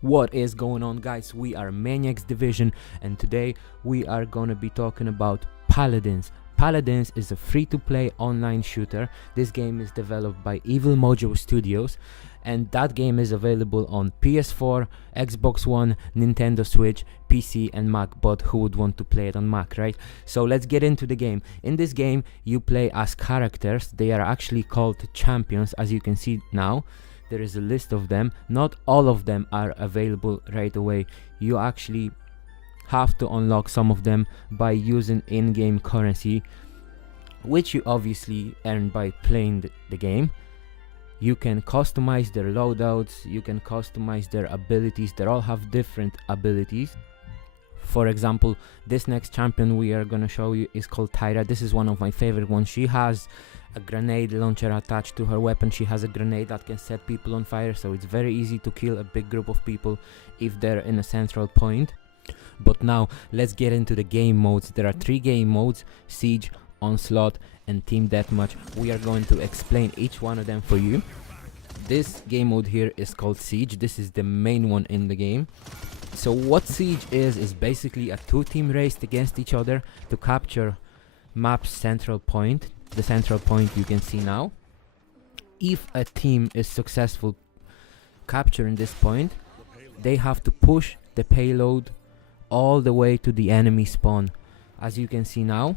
What is going on, guys? We are Maniacs Division, and today we are gonna be talking about Paladins. Paladins is a free-to-play online shooter. This game is developed by Evil Mojo Studios, and that game is available on PS4, Xbox One, Nintendo Switch, PC and Mac, but who would want to play it on Mac, right? So let's get into the game. In this game, you play as characters. They are actually called champions, as you can see now. There is a list of them. Not all of them are available right away. You actually have to unlock some of them by using in-game currency, which you obviously earn by playing the game. You can customize their loadouts, you can customize their abilities. They all have different abilities. For example, this next champion we are gonna show you is called Tyra. This is one of my favorite ones. She has a grenade launcher attached to her weapon. She has a grenade that can set people on fire, so it's very easy to kill a big group of people if they're in a central point. But now let's get into the game modes. There are 3 game modes: Siege, Onslaught and Team Deathmatch. We are going to explain each one of them for you. This game mode here is called Siege. This is the main one in the game. So what Siege is basically a 2-team race against each other to capture map's central point. The central point you can see now. If a team is successful capturing this point, they have to push the payload all the way to the enemy spawn. As you can see now,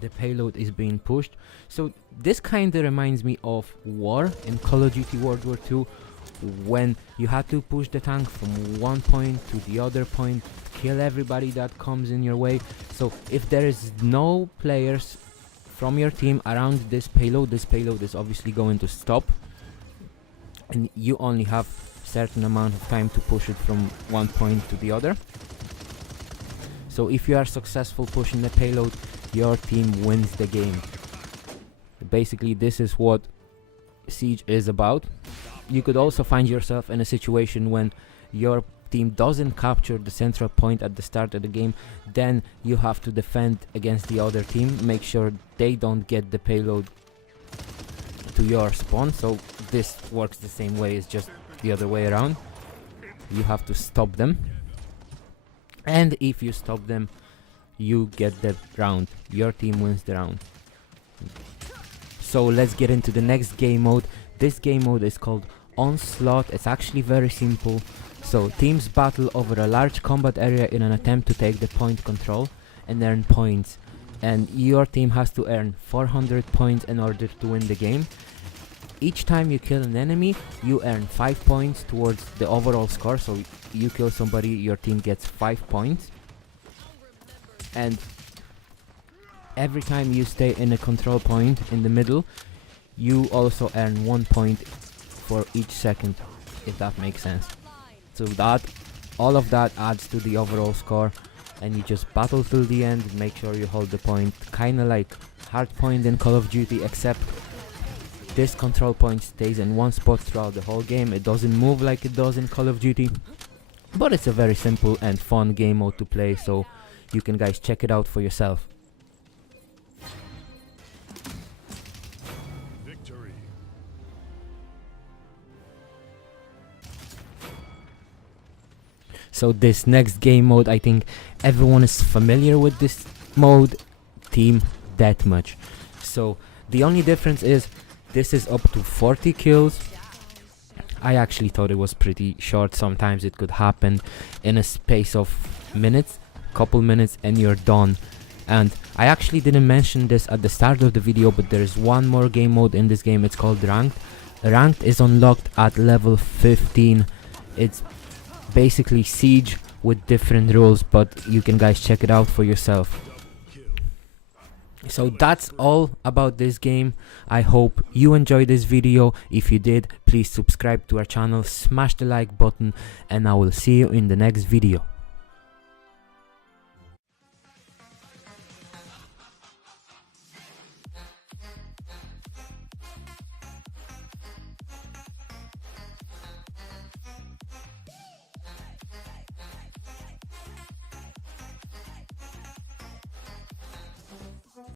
the payload is being pushed. So this kind of reminds me of war in Call of Duty World War II, when you had to push the tank from one point to the other point, kill everybody that comes in your way. So if there is no players from your team around this payload is obviously going to stop, and you only have certain amount of time to push it from one point to the other. So if you are successful pushing the payload, your team wins the game. Basically, this is what Siege is about. You could also find yourself in a situation when your team doesn't capture the central point at the start of the game. Then you have to defend against the other team, make sure they don't get the payload to your spawn. So this works the same way, it's just the other way around. You have to stop them, and if you stop them, you get the round. Your team wins the round. So let's get into the next game mode. This game mode is called Onslaught. It's actually very simple. So teams battle over a large combat area in an attempt to take the point control and earn points, and your team has to earn 400 points in order to win the game. Each time you kill an enemy, you earn 5 points towards the overall score. So you kill somebody, your team gets 5 points. And every time you stay in a control point in the middle, you also earn 1 point for each second, if that makes sense. So that, all of that adds to the overall score, and you just battle till the end, make sure you hold the point. Kinda like Hardpoint in Call of Duty, except this control point stays in one spot throughout the whole game. It doesn't move like it does in Call of Duty, but it's a very simple and fun game mode to play, so you can guys check it out for yourself. So this next game mode, I think everyone is familiar with this mode, Team Deathmatch. So the only difference is this is up to 40 kills. I actually thought it was pretty short. Sometimes it could happen in a space of minutes, couple minutes, and you're done. And I actually didn't mention this at the start of the video, but there is one more game mode in this game. It's called Ranked. Ranked is unlocked at level 15. It's basically Siege with different rules, but you can guys check it out for yourself. So that's all about this game. I hope you enjoyed this video. If you did, please subscribe to our channel, smash the like button, and I will see you in the next video.